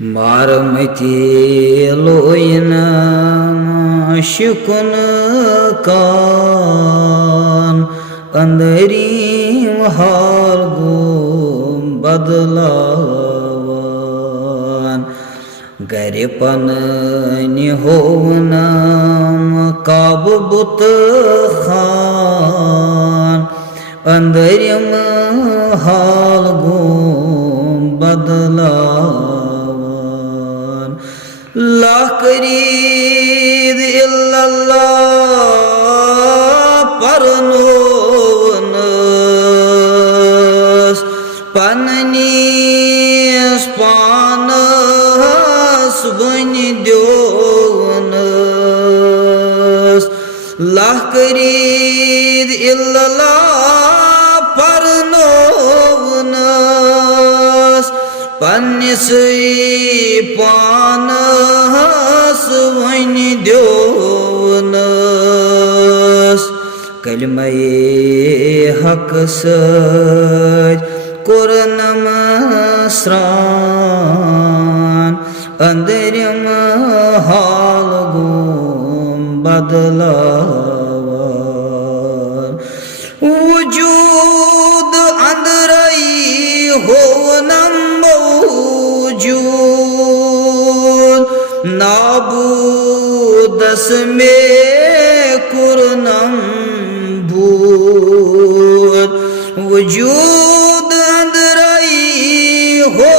मारमती लोयना शिकुन कान अंदरी हाल गो बदलावान गरीपन निहोवना काब बुत खान अंदरिम हाल गो बदलावान ला करीद इल्लल्लाह परनोवनस पन्नीस पानस बनि द्योवनस ला करीद इल्लल्लाह परनोवनस पन्नीस पानस बनि द्योवनस कलमे हक सज कोर नमस्रान अंदरिम हाल गो बदलावान वजूद अंदरई हो मौजूद नाबूदस में कुरनम भूत वजूद अंदरई हो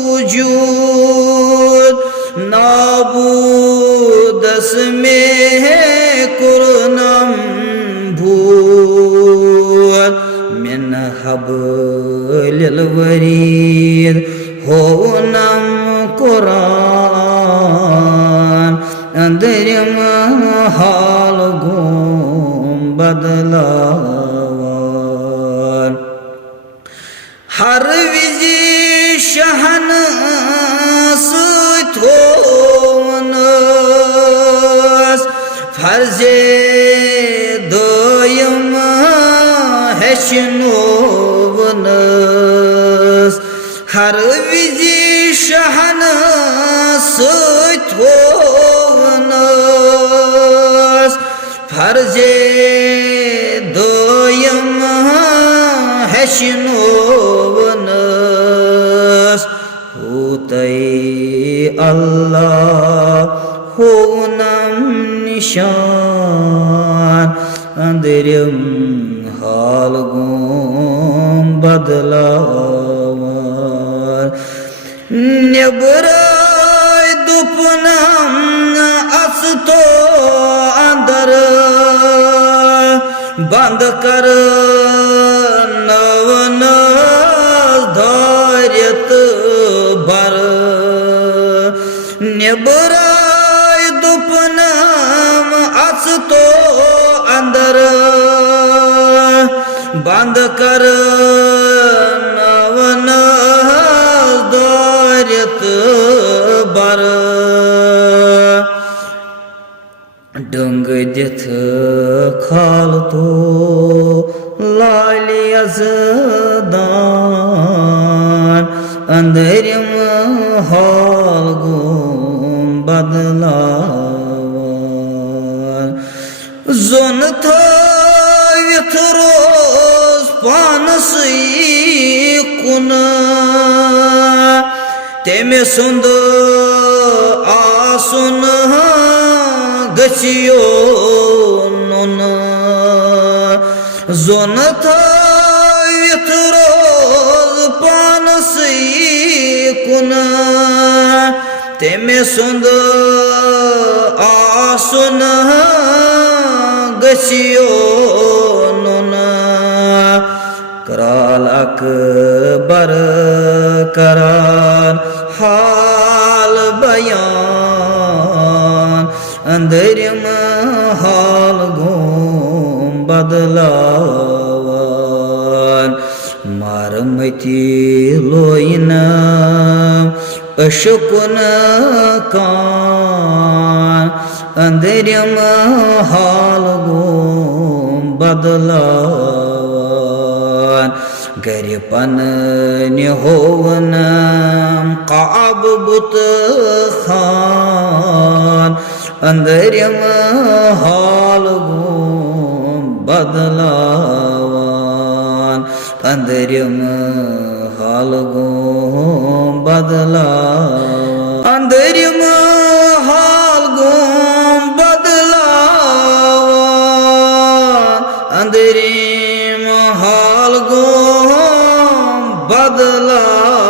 मौजूद नाबूदस में कुरनम भूत मिन हब्लिल वरीद हो नम कुरान अंदरिम हाल गो बदलावान हर विजी शहन सुथोवनस फर्जे दोयम हेशनोवनस हर विजी शहन सुथोवनस फर्जे दोयम हेशनोवनस होतै अल्लाह हो नम निशान अंदरिम हाल गो बदलावान नेबराय दुपनम असतो अंदर बंद कर नवन धार्यत बर नेबराय दुपनम असतो अंदर बंद कर नवन धार्यत बर डंग दिथ खाल तो लाली अज़दान अंदरिम हाल गो बदलावान जोन थविथ रोज पानसी कुन तेमे सुंद आसुन गचियो नुन जोन थविथ रोज पानसी कुन तेमे सुंद आसुन गचियो नुन कराल अकबर करार हाल बयान अंदरिम हाल गो बदलावान मारमती लोयना अशकुन कान अंदरिम हाल गो बदलावान गरीपन निहोवना काब बुत खान अंदरियम हाल गो बदलावान अंदरियम हाल गो बदलावान अंदरियम हाल गो बदलावान अंदरियम हाल गो बदलावान